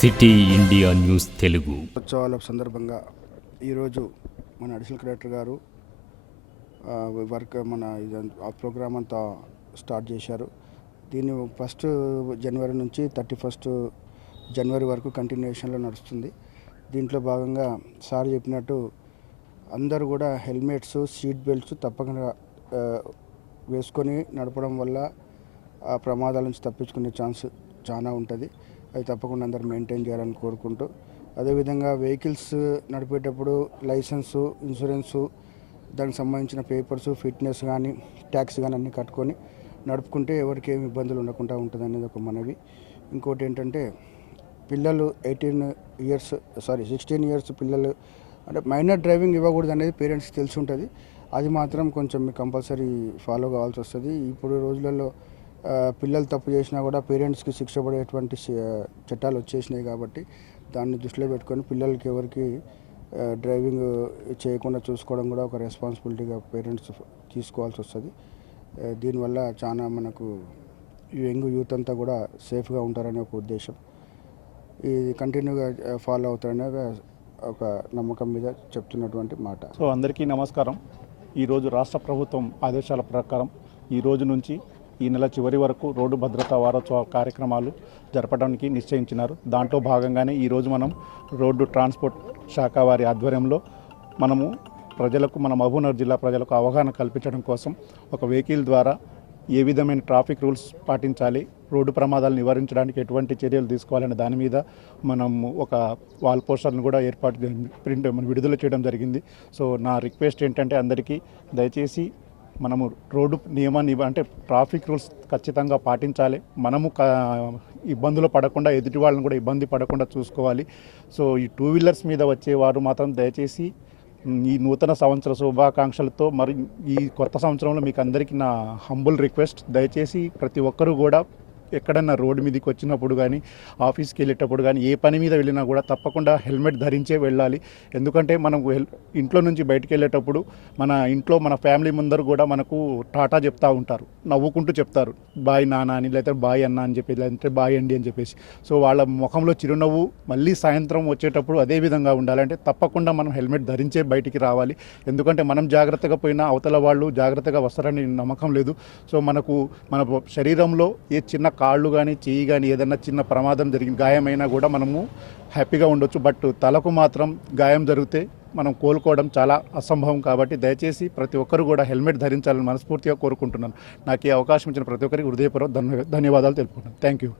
City India news Telugu ఉత్సవాల సందర్భంగా ఈరోజు మన అడిషనల్ కలెక్టర్ గారు వర్క్ మన ఆ ప్రోగ్రామ్ అంతా స్టార్ట్ చేశారు. దీన్ని 1 జనవరి నుంచి 31 జనవరి వరకు కంటిన్యూషన్లో నడుస్తుంది. దీంట్లో భాగంగా సార్ చెప్పినట్టు అందరూ కూడా హెల్మెట్స్, సీట్ బెల్ట్స్ తప్పకుండా వేసుకొని నడపడం వల్ల ఆ ప్రమాదాల నుంచి తప్పించుకునే ఛాన్స్ చాలా ఉంటుంది. అది తప్పకుండా అందరూ మెయింటైన్ చేయాలని కోరుకుంటూ, అదేవిధంగా వెహికల్స్ నడిపేటప్పుడు లైసెన్సు, ఇన్సూరెన్సు, దానికి సంబంధించిన పేపర్స్, ఫిట్నెస్ కానీ ట్యాక్స్ కానీ అన్నీ కట్టుకొని నడుపుకుంటే ఎవరికి ఏమి ఇబ్బందులు ఉండకుండా ఉంటుంది అనేది ఒక మనవి. ఇంకోటి ఏంటంటే పిల్లలు 16 ఇయర్స్ పిల్లలు అంటే మైనర్ డ్రైవింగ్ ఇవ్వకూడదు అనేది పేరెంట్స్కి తెలిసి ఉంటుంది. అది మాత్రం కొంచెం కంపల్సరీ ఫాలో కావాల్సి వస్తుంది. ఇప్పుడు రోజులలో పిల్లలు తప్పు చేసినా కూడా పేరెంట్స్కి శిక్ష పడేటువంటి చట్టాలు వచ్చేసినాయి కాబట్టి దాన్ని దృష్టిలో పెట్టుకొని పిల్లలకి ఎవరికి డ్రైవింగ్ చేయకుండా చూసుకోవడం కూడా ఒక రెస్పాన్సిబిలిటీగా పేరెంట్స్ తీసుకోవాల్సి వస్తుంది. దీనివల్ల చాలా మనకు యూత్ అంతా కూడా సేఫ్గా ఉంటారనే ఒక ఉద్దేశం. ఇది కంటిన్యూగా ఫాలో అవుతారనే ఒక నమ్మకం మీద చెప్తున్నటువంటి మాట. సో అందరికీ నమస్కారం. ఈరోజు రాష్ట్ర ప్రభుత్వం ఆదేశాల ప్రకారం ఈ రోజు నుంచి ఈ నెల చివరి వరకు రోడ్డు భద్రతా వారోత్సవ కార్యక్రమాలు జరపడానికి నిశ్చయించినారు. దాంట్లో భాగంగానే ఈరోజు మనం రోడ్డు ట్రాన్స్పోర్ట్ శాఖ వారి ఆధ్వర్యంలో మనము ప్రజలకు, మన మహబూబ్నగర్ జిల్లా ప్రజలకు అవగాహన కల్పించడం కోసం ఒక వెహికల్ ద్వారా ఏ విధమైన ట్రాఫిక్ రూల్స్ పాటించాలి, రోడ్డు ప్రమాదాలు నివారించడానికి ఎటువంటి చర్యలు తీసుకోవాలనే దాని మీద మనం ఒక వాల్ పోస్టర్ను కూడా విడుదల చేయడం జరిగింది. సో నా రిక్వెస్ట్ ఏంటంటే అందరికీ దయచేసి మనము రోడ్డు నియమాన్ని అంటే ట్రాఫిక్ రూల్స్ ఖచ్చితంగా పాటించాలి. మనము ఇబ్బందులు పడకుండా, ఎదుటి వాళ్ళని కూడా ఇబ్బంది పడకుండా చూసుకోవాలి. సో ఈ 2 వీలర్స్ మీద వచ్చేవారు మాత్రం దయచేసి ఈ నూతన సంవత్సర శుభాకాంక్షలతో మరి ఈ కొత్త సంవత్సరంలో మీకు అందరికీ నా హంబుల్ రిక్వెస్ట్, దయచేసి ప్రతి ఒక్కరూ కూడా ఎక్కడన్నా రోడ్డు మీదకి వచ్చినప్పుడు కానీ, ఆఫీస్కి వెళ్ళేటప్పుడు కానీ, ఏ పని మీద వెళ్ళినా కూడా తప్పకుండా హెల్మెట్ ధరించే వెళ్ళాలి. ఎందుకంటే మనం ఇంట్లో నుంచి బయటికి వెళ్ళేటప్పుడు మన ఇంట్లో మన ఫ్యామిలీ ముందరు కూడా మనకు టాటా చెప్తూ ఉంటారు, నవ్వుకుంటూ చెప్తారు, బాయ్ నాన్న అని, లేకపోతే బాయ్ అన్న అని చెప్పి, లేదంటే బాయ్ అండి అని చెప్పేసి. సో వాళ్ళ ముఖంలో చిరునవ్వు మళ్ళీ సాయంత్రం వచ్చేటప్పుడు అదే విధంగా ఉండాలంటే తప్పకుండా మనం హెల్మెట్ ధరించే బయటికి రావాలి. ఎందుకంటే మనం జాగ్రత్తగా పోయినా అవతల వాళ్ళు జాగ్రత్తగా వస్తారని నమ్మకం లేదు. సో మన శరీరంలో ఏ చిన్న కాళ్ళు కానీ, చెయ్యి కానీ ఏదైనా చిన్న ప్రమాదం గాయమైనా కూడా మనము హ్యాపీగా ఉండొచ్చు. బట్ తలకు మాత్రం గాయం జరిగితే మనం కోలుకోవడం చాలా అసంభవం. కాబట్టి దయచేసి ప్రతి ఒక్కరు కూడా హెల్మెట్ ధరించాలని మనస్ఫూర్తిగా కోరుకుంటున్నాను. నాకు ఈ అవకాశం ఇచ్చిన ప్రతి ఒక్కరికి హృదయపూర్వక ధన్యవాదాలు తెలుపుకుంటున్నాను. Thank you.